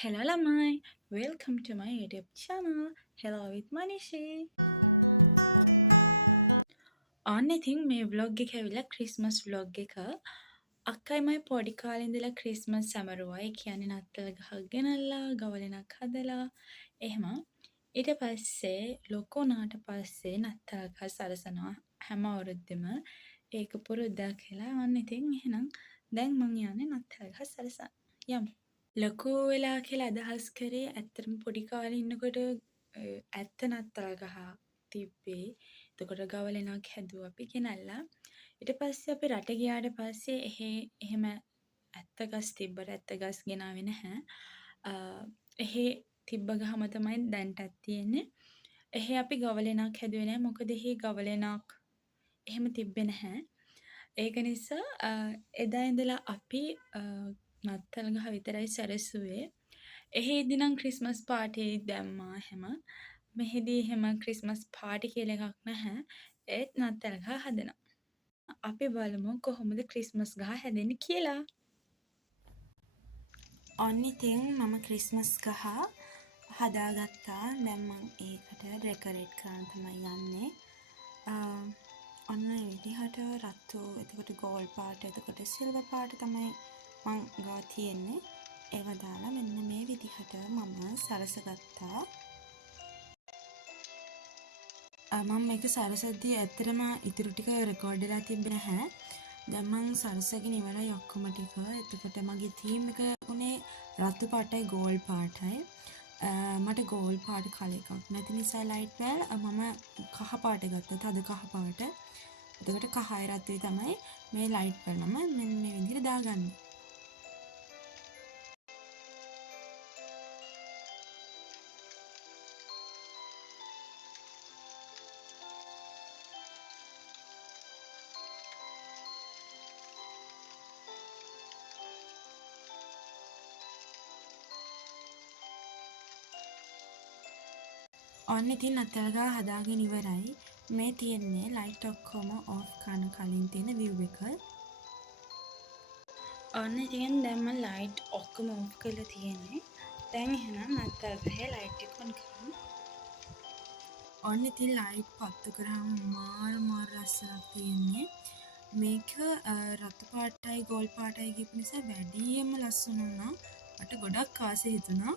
Hello lamai, welcome to my YouTube channel. Hello with Manishi. ඔන්න ඉතින් මේ vlog එක ඇවිල්ලා ක්‍රිස්මස් vlog එක. අක්කයි මයි පොඩි කාලේ ඉඳලා ක්‍රිස්මස් සැමරුවා. ඒ කියන්නේ නත්තල් ගහක් ගෙනල්ලා, ගවලෙනක් හදලා එහෙම. ඊට පස්සේ ලොකු වුණාට පස්සේ නත්තල් ගහ සරසනවා හැම අවුරුද්දෙම. ඒක පුරුද්දක් කියලා. ඔන්න ඉතින් එහෙනම් දැන් මං යන්නේ නත්තල් ගහ සරසන්න. යමු. ලොකු වෙලා කියලා අදහස් කරේ ඇත්තටම පොඩි කාලේ ඉන්නකොට ඇත්ත නත්තල් ගහ තිබ්බේ. එතකොට ගවලෙනක් හැදුවා අපි ගෙනල්ලා. ඊට පස්සේ අපි රට ගියාට පස්සේ එහෙම ඇත්ත ගස් තිබ්බට ඇත්ත ගස් ගෙනාවේ නැහැ. එහෙ තිබ්බ ගහම තමයි දැන්ටත් තියෙන්නේ. එහෙ අපි ගවලෙනක් හැදුවේ නැහැ. මොකද එහෙ ගවලෙනක් එහෙම තිබ්බේ නැහැ. ඒක නිසා එදා ඉඳලා අපි නත්තල් ගහ විතරයි සැරසුවේ. එහෙදි නම් ක්‍රිස්මස් පාටි දැම්මා එහෙම. මෙහෙදී එහෙම ක්‍රිස්මස් පාටි කියලා එකක් නැහැ. ඒත් නත්තල් ගහ හදනවා. අපි බලමු කොහොමද ක්‍රිස්මස් ගහ හැදෙන්නේ කියලා. ඔන්න ඉතින් මම ක්‍රිස්මස් ගහ හදාගත්තා. දැන් මම ඒකට ඩෙකොරේට් කරන්න තමයි යන්නේ. ඔන්න ඒ විදිහට රතු, එතකොට ගෝල්ඩ් පාට, එතකොට සිල්වර් පාට තමයි මං ගාව තියෙන්නේ. ඒවා දාලා මෙන්න මේ විදිහට මම සරසගත්තා. මම මේක සරසද්දී ඇත්තටම ඉතුරු ටික රෙකෝඩ් වෙලා තිබ්බේ නැහැ. දැන් මං සරසගෙන ඉවරයි ඔක්කොම ටික. එතකොට මගේ තීම් එක උනේ රතු පාටයි ගෝල්ඩ් පාටයි. මට ගෝල්ඩ් පාට කලර් එකක් නැති නිසා ලයිට් වෙල් මම කහ පාට ගත්තා. තද කහ පාට. එතකොට කහයි රතුයි තමයි මේ ලයිට් වෙලම මෙන්න මේ විදිහට දාගන්නේ. ඔන්න ඉතින් නත්තල් ගහ හදාගෙන ඉවරයි. මේ තියෙන්නේ ලයිට් ඔක්කොම ඕෆ් කරන කලින් තියෙන view එක. ඔන්න ඉතින් දැන් මම ලයිට් ඔක්කොම ඕෆ් කරලා තියෙන්නේ. දැන් එහෙනම් නත්තල් ගහේ ලයිට් එක ඔන් කරමු. ඔන්න ඉතින් ලයිට් පත්තු කරාම මාර ලස්සනක් තියෙන්නේ. මේක රතු පාටයි ගෝල්ඩ් පාටයි කියපු නිසා වැඩියෙන්ම ලස්සන වුණා. මට ගොඩක් ආසයි හිතුණා.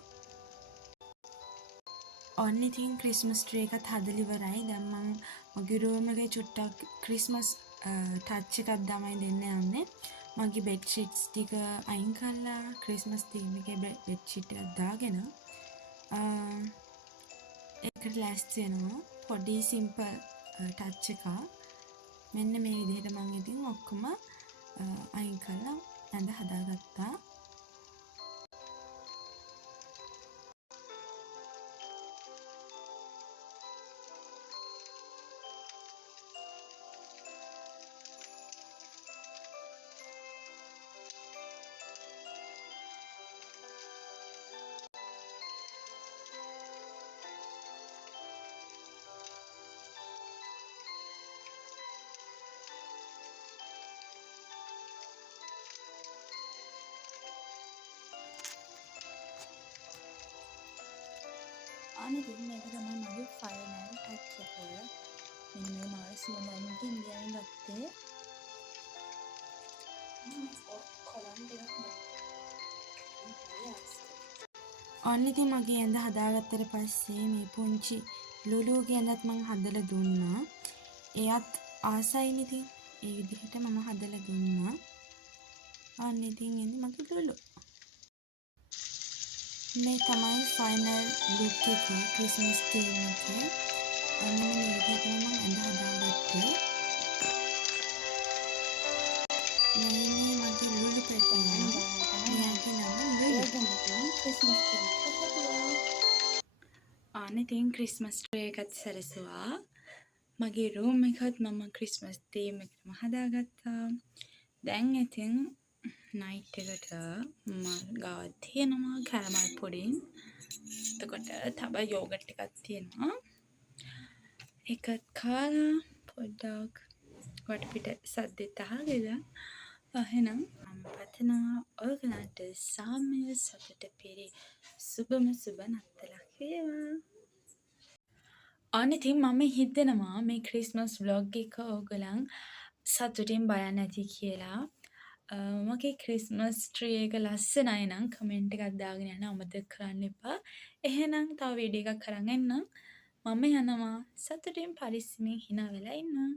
ඔන්න ඉතින් ක්‍රිස්මස් ට්‍රී එකත් හදලා ඉවරයි. දැන් මම මගේ රූම් එකේ චුට්ටක් ක්‍රිස්මස් ටච් එකක් තමයි දෙන්න යන්නේ. මගේ බෙඩ් ෂීට්ස් ටික අයින් කරලා ක්‍රිස්මස් තීම් එකේ බෙඩ් ෂීට් එකක් දාගෙන ඒකට ලෑස්ති වෙනවා. පොඩි සිම්පල් ටච් එකක්. මෙන්න මේ විදිහට මම ඉතින් ඔක්කොම අයින් කරලා ඇඳ හදාගත්තා. අනේ ඉතින් මේක තමයි මගේ ෆයිනල් ටච් එක. මෙන්න මේ මාර සුවඳක් ඉන්දියාවෙන් ගත්තේ. ඔන්න ඉතින් මගේ ඇඳ හදාගත්තට පස්සේ මේ පුංචි ලුලුගේ ඇඳත් මම හදලා දුන්නා. එයත් ආසයිනේ ඉතින්. ඒ විදිහට මම හදලා දුන්නා. ඔන්න ඉතින් එන්නේ මගේ ලුලු. මේ තමයි ෆයිනල් ලුක් එක ක්‍රිස්මස් තීම් එකේ. මෙන්න මේ විදිහට මම ඇඳ හදාගත්තේ. මේ මගේ ලුලු පැටවුන. මෙයාගේ නම ලුලු. ක්‍රිස්මස් තීම් එක හදුවා. අනේ ඉතින් ක්‍රිස්මස් ට්‍රී එකත් සැරසුවා. මගේ රූම් එකත් මම ක්‍රිස්මස් තීම් එකටම හදාගත්තා. දැන් ඉතින් නයිට් එකට මම ගාව තියෙනවා කැරමල් පුඩින්. එතකොට තව යෝගට් ටිකක් තියෙනවා. ඒකත් කාලා පොඩ්ඩක් වටපිට සද්දෙත් අහගෙන එහෙනම් මම පතනවා ඔයගලන්ට සාමය සතුට පිරි සුබම සුබ නත්තලක් වේවා. අන්න ඉතින් මම හිතනවා මේ ක්‍රිස්මස් ව්ලොග් එක ඕගලන් සතුටින් බලන්න ඇති කියලා. මගේ ක්‍රිස්මස් ට්‍රී එක ලස්සනයි නම් කමෙන්ට් එකක් දාගෙන යන්න අමතක කරන්න එපා. එහෙනම් තව වීඩියෝ එකක් අරන් එන්නම්. මම යනවා සතුටින් පරිස්සමින් hina වෙලා ඉන්න.